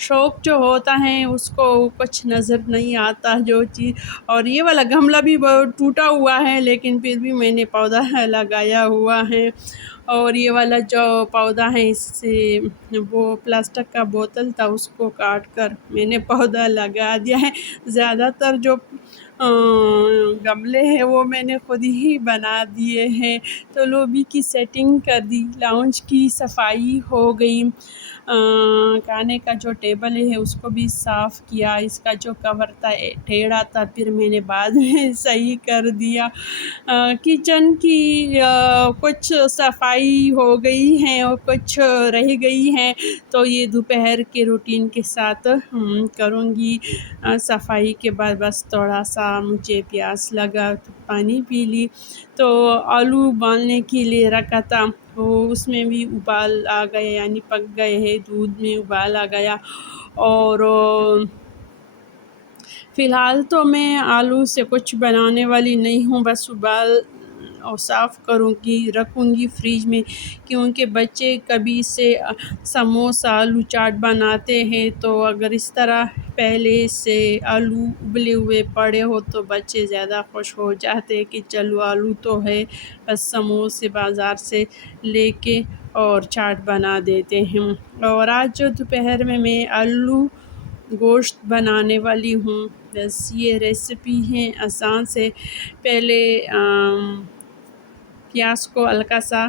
شوق جو ہوتا ہے اس کو کچھ نظر نہیں آتا جو چیز. اور یہ والا گملہ بھی بہت ٹوٹا ہوا ہے لیکن پھر بھی میں نے پودا لگایا ہوا ہے. اور یہ والا جو پودا ہے اس سے وہ پلاسٹک کا بوتل تھا اس کو کاٹ کر میں نے پودا لگا دیا ہے. زیادہ تر جو گملے ہیں وہ میں نے خود ہی بنا دیے ہیں. تو لوبی کی سیٹنگ کر دی، لاؤنج کی صفائی ہو گئی، کھانے کا جو ٹیبل ہے اس کو بھی صاف کیا. اس کا جو کور تھا ٹیڑھا تھا پھر میں نے بعد میں صحیح کر دیا. کچن کی کچھ صفائی ہو گئی ہیں اور کچھ رہ گئی ہیں تو یہ دوپہر کے روٹین کے ساتھ کروں گی. صفائی کے بعد بس تھوڑا سا مجھے پیاس لگا تو پانی پی لی. تو آلو ابالنے کے لیے رکھا تھا وہ اس میں بھی ابال آ گئے، یعنی پک گئے ہیں، دودھ میں ابال آ گیا. اور فی الحال تو میں آلو سے کچھ بنانے والی نہیں ہوں، بس ابال اور صاف کروں گی، رکھوں گی فریج میں، کیونکہ بچے کبھی سے سموسہ آلو چاٹ بناتے ہیں تو اگر اس طرح پہلے سے آلو ابلے ہوئے پڑے ہو تو بچے زیادہ خوش ہو جاتے کہ چلو آلو تو ہے، بس سموسے بازار سے لے کے اور چاٹ بنا دیتے ہیں. اور آج جو دوپہر میں آلو گوشت بنانے والی ہوں. بس یہ ریسیپی ہے آسان سے. پہلے پیاز کو ہلکا سا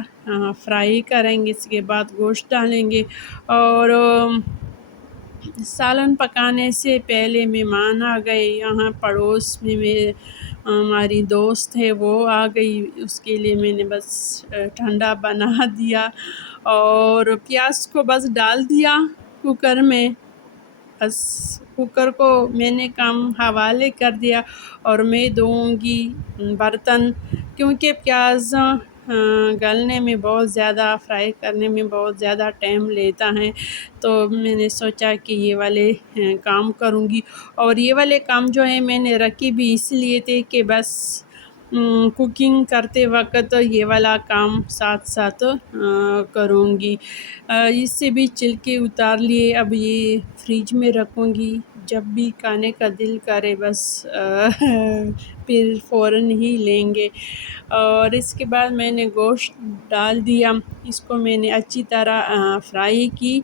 فرائی کریں گے، اس کے بعد گوشت ڈالیں گے. اور سالن پکانے سے پہلے مہمان آ گئے یہاں پڑوس میں، ہماری دوست ہے وہ آ گئی، اس کے لیے میں نے بس ٹھنڈا بنا دیا اور پیاز کو بس ڈال دیا کوکر میں. بس کوکر کو میں نے کام حوالے کر دیا اور میں دھوؤں گی برتن، کیونکہ پیاز گلنے میں بہت زیادہ، فرائی کرنے میں بہت زیادہ ٹائم لیتا ہے. تو میں نے سوچا کہ یہ والے کام کروں گی. اور یہ والے کام جو ہے میں نے رکھی بھی اس لیے تھے کہ بس کوکنگ کرتے وقت یہ والا کام ساتھ ساتھ کروں گی. اس سے بھی چھلکے اتار لیے، اب یہ فریج میں رکھوں گی، جب بھی کھانے کا دل کرے بس پھر فوراً ہی لیں گے. اور اس کے بعد میں نے گوشت ڈال دیا، اس کو میں نے اچھی طرح فرائی کی.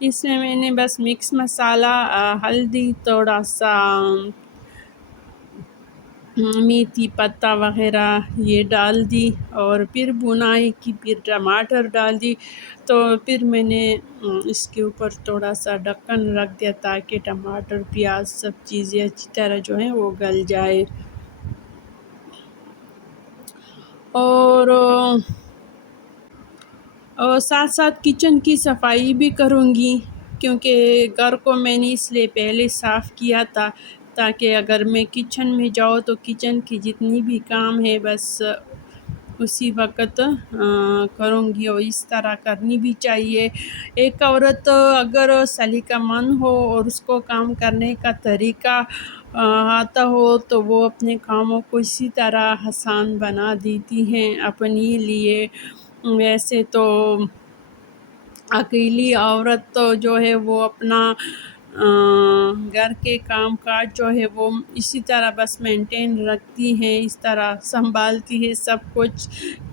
اس میں میں نے بس مکس مسالہ، ہلدی، تھوڑا سا میتھی پتہ وغیرہ یہ ڈال دی اور پھر بنائی کی، پھر ٹماٹر ڈال دی. تو پھر میں نے اس کے اوپر تھوڑا سا ڈھکن رکھ دیا تاکہ ٹماٹر، پیاز، سب چیزیں اچھی طرح جو ہیں وہ گل جائے. اور ساتھ ساتھ کچن کی صفائی بھی کروں گی، کیونکہ گھر کو میں نے اس لیے پہلے صاف کیا تھا تاکہ اگر میں کچن میں جاؤں تو کچن کی جتنی بھی کام ہے بس اسی وقت کروں گی، اور اس طرح کرنی بھی چاہیے. ایک عورت اگر سلیقہ مند ہو اور اس کو کام کرنے کا طریقہ آتا ہو تو وہ اپنے کاموں کو اسی طرح آسان بنا دیتی ہیں اپنے لیے. ویسے تو اکیلی عورت تو جو ہے وہ اپنا گھر کے کام کاج جو ہے وہ اسی طرح بس مینٹین رکھتی ہیں، اس طرح سنبھالتی ہے سب کچھ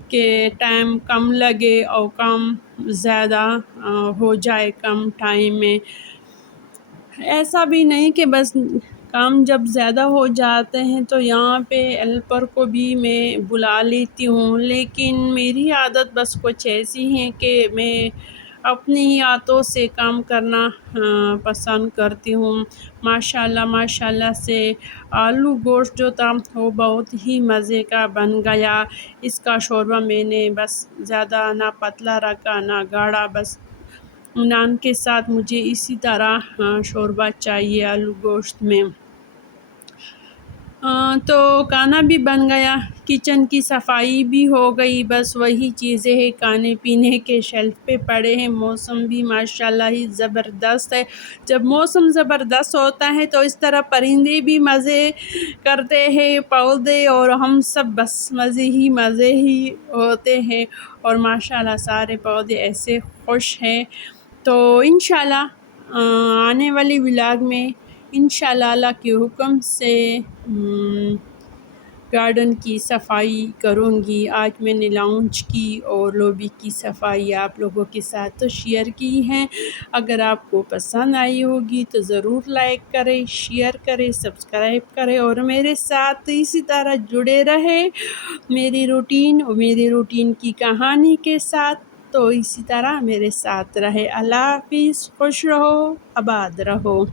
کہ ٹائم کم لگے اور کام زیادہ ہو جائے کم ٹائم میں. ایسا بھی نہیں کہ بس کام جب زیادہ ہو جاتے ہیں تو یہاں پہ ہیلپر کو بھی میں بلا لیتی ہوں، لیکن میری عادت بس کچھ ایسی ہے کہ میں اپنی ہی ہاتھوں سے کام کرنا پسند کرتی ہوں. ماشاء اللہ سے آلو گوشت جو تھا وہ بہت ہی مزے کا بن گیا. اس کا شوربہ میں نے بس زیادہ نہ پتلا رکھا نہ گاڑھا، بس نان کے ساتھ مجھے اسی طرح شوربہ چاہیے آلو گوشت میں. تو کھانا بھی بن گیا، کچن کی صفائی بھی ہو گئی، بس وہی چیزیں ہیں کھانے پینے کے شیلف پہ پڑے ہیں. موسم بھی ماشاءاللہ ہی زبردست ہے. جب موسم زبردست ہوتا ہے تو اس طرح پرندے بھی مزے کرتے ہیں، پودے اور ہم سب بس مزے ہی ہوتے ہیں. اور ماشاءاللہ سارے پودے ایسے خوش ہیں. تو انشاءاللہ آنے والی ولاگ میں انشاءاللہ اللہ کے حکم سے گارڈن کی صفائی کروں گی۔ آج میں نے لاؤنج کی اور لوبی کی صفائی آپ لوگوں کے ساتھ تو شیئر کی ہیں۔ اگر آپ کو پسند آئی ہوگی تو ضرور لائک کریں، شیئر کریں، سبسکرائب کریں اور میرے ساتھ اسی طرح جڑے رہیں میری روٹین کی کہانی کے ساتھ۔ تو اسی طرح میرے ساتھ رہے۔ اللہ حافظ، خوش رہو، آباد رہو۔